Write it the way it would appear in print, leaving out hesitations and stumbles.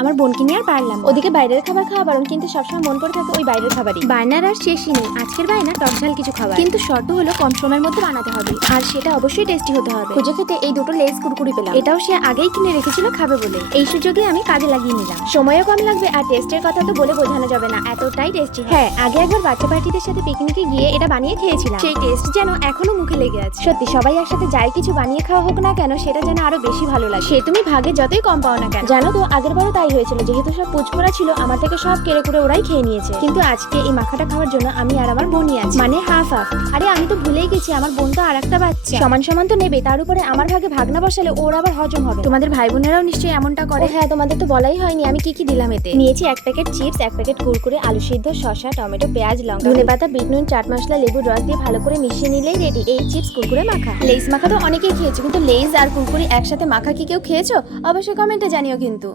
আমার বোনকে নিয়ে আর পারলাম না। ওদিকে বাইরের খাবার খাওয়া বারণ, কিন্তু সবসময় মন করে থাকে ওই বাইরের খাবারই। বায়নার আর শেষই নেই। আজকের বায়না টক ঝাল কিছু খাবার, কিন্তু শর্ত হলো কম সময়ের মধ্যে বানাতে হবে, আর সেটা অবশ্যই টেস্টি হতে হবে। খুঁজে খেতে এই দুটো লেস কুরকুরি পেলাম, এটাও সে আগেই কিনে রেখেছিল খাবে বলে। এই সুযোগে আমি কাজে লাগিয়ে নিলাম। সময়ও কম লাগবে, আর টেস্টের কথা তো বলে বোঝানো যাবে না, এতটাই টেস্টি। হ্যাঁ, আগে একবার বাচ্চা পার্টিদের সাথে পিকনিকে গিয়ে এটা বানিয়ে খেয়েছিলাম, সেই টেস্ট যেন এখনো মুখে লেগে আছে। সত্যি সবাই একসাথে যাই কিছু বানিয়ে খাওয়া হোক না কেন, সেটা যেন আরো বেশি ভালো লাগে। সে তুমি ভাগে যতই কম পাও না কেন। জানো তো আগের বারও তাই হয়েছিল, যেহেতু সব পুচকোরা ছিল আমার থেকে সব কেড়ে কুড়ে ওরাই খেয়ে নিয়েছে। কিন্তু আজকে এই মাখাটা খাওয়ার জন্য আমি আর আমার বোনই আছি, মানে হাফ হাফ। আরে আমি তো ভুলেই গেছি, আমার বোন তো আর একটা বাচ্চা, সমান সমান তো নেবে। তার উপরে আমার ভাগে ভাগ না বসালে ওর আবার হজম হবে। তোমাদের ভাই বোনেরাও নিশ্চয়ই এমনটা করে। হ্যাঁ, তোমাদের তো বলাই হয়নি আমি কি কি দিলাম এতে। নিয়েছি এক প্যাকেট চিপস, এক প্যাকেট কুরকুরে, আলু সিদ্ধ, শসা, টমেটো, পেঁয়াজ, লঙ্কা, ধনেপাতা, বিট নুন, চাট মশলা, লেবুর রস দিয়ে ভালো করে মিশিয়ে নিলেই রেডি এই চিপস কুরকুরে মাখা। লেস মাখা তো অনেকেই খেয়েছে, কিন্তু লেস আর কুরকুরে একসাথে মাখা কি কেউ খেয়েছো? অবশ্যই কমেন্টে জানিও কিন্তু।